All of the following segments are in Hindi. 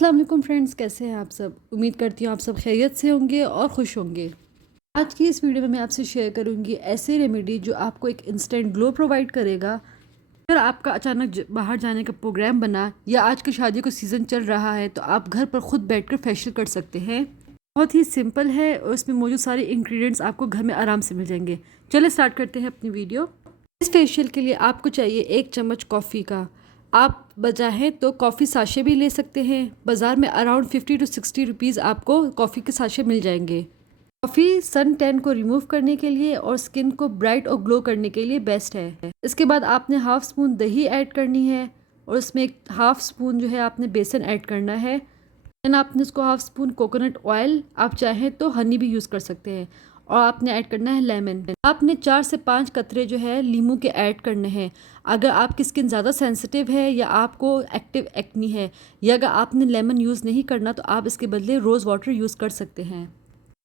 अस्सलाम वालेकुम फ्रेंड्स, कैसे हैं आप सब। उम्मीद करती हूँ आप सब खैरियत से होंगे और खुश होंगे। आज की इस वीडियो में मैं आपसे शेयर करूँगी ऐसे रेमेडी जो आपको एक इंस्टेंट ग्लो प्रोवाइड करेगा। अगर आपका अचानक बाहर जाने का प्रोग्राम बना या आज की शादी का सीज़न चल रहा है तो आप घर पर खुद बैठकर फेशियल कर सकते हैं। बहुत ही सिंपल है और इसमें मौजूद सारे इंग्रेडिएंट्स आपको घर में आराम से मिल जाएंगे। चलिए स्टार्ट करते हैं अपनी वीडियो। इस फेशियल के लिए आपको चाहिए 1 चम्मच कॉफ़ी का। आप बचाहें तो कॉफ़ी साशे भी ले सकते हैं। बाज़ार में अराउंड 50 to 60 रुपीज़ आपको कॉफ़ी के साशे मिल जाएंगे। कॉफ़ी सन टैन को रिमूव करने के लिए और स्किन को ब्राइट और ग्लो करने के लिए बेस्ट है। इसके बाद आपने हाफ़ स्पून दही ऐड करनी है और उसमें एक हाफ़ स्पून जो है आपने बेसन ऐड करना है। देन आपने इसको हाफ़ स्पून कोकोनट ऑयल, आप चाहें तो हनी भी यूज़ कर सकते हैं, और आपने ऐड करना है लेमन। आपने 4 से 5 कतरे जो है लीमू के ऐड करने हैं। अगर आपकी स्किन ज़्यादा सेंसिटिव है या आपको एक्टिव एक्नी है या अगर आपने लेमन यूज़ नहीं करना तो आप इसके बदले रोज़ वाटर यूज़ कर सकते हैं।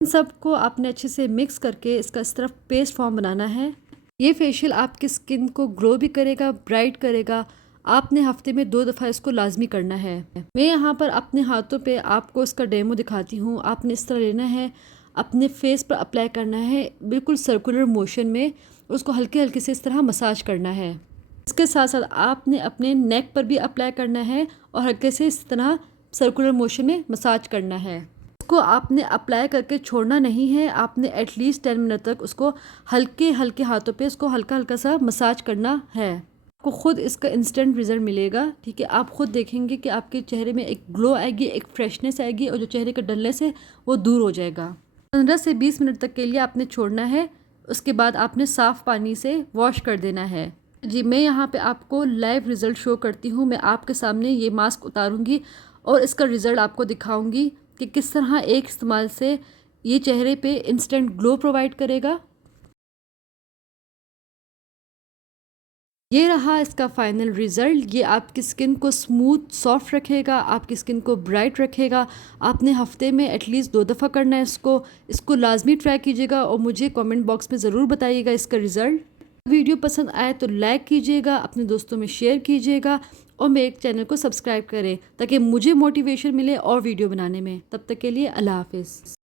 इन सब को आपने अच्छे से मिक्स करके इसका इस तरफ पेस्ट फॉर्म बनाना है। ये फेशियल आपकी स्किन को ग्लो भी करेगा, ब्राइट करेगा। आपने हफ्ते में 2 दफ़ा इसको लाजमी करना है। मैं यहाँ पर अपने हाथों पे आपको इसका डेमो दिखाती हूँ। आपने इस तरह लेना है, अपने फेस पर अप्लाई करना है बिल्कुल सर्कुलर मोशन में, उसको हल्के हल्के से इस तरह मसाज करना है। इसके साथ साथ आपने अपने नेक पर भी अप्लाई करना है और हल्के से इस तरह सर्कुलर मोशन में मसाज करना है। इसको आपने अप्लाई करके छोड़ना नहीं है, आपने एटलीस्ट 10 मिनट तक उसको हल्के हल्के हाथों पे उसको हल्का हल्का सा मसाज करना है। आपको खुद इसका इंस्टेंट रिजल्ट मिलेगा, ठीक है। आप खुद देखेंगे कि आपके चेहरे में एक ग्लो आएगी, एक फ्रेशनेस आएगी और जो चेहरे का डलनेस है वो दूर हो जाएगा। 15 से 20 मिनट तक के लिए आपने छोड़ना है। उसके बाद आपने साफ़ पानी से वॉश कर देना है। जी, मैं यहाँ पे आपको लाइव रिज़ल्ट शो करती हूँ। मैं आपके सामने ये मास्क उतारूँगी और इसका रिज़ल्ट आपको दिखाऊँगी कि किस तरह एक इस्तेमाल से ये चेहरे पे इंस्टेंट ग्लो प्रोवाइड करेगा। ये रहा इसका फाइनल रिज़ल्ट। ये आपकी स्किन को स्मूथ सॉफ्ट रखेगा, आपकी स्किन को ब्राइट रखेगा। आपने हफ्ते में एटलीस्ट 2 दफ़ा करना है इसको लाजमी ट्राई कीजिएगा और मुझे कमेंट बॉक्स में ज़रूर बताइएगा इसका रिज़ल्ट। वीडियो पसंद आए तो लाइक कीजिएगा, अपने दोस्तों में शेयर कीजिएगा और मेरे चैनल को सब्सक्राइब करें ताकि मुझे मोटिवेशन मिले और वीडियो बनाने में। तब तक के लिए अल्लाह हाफ़िज़।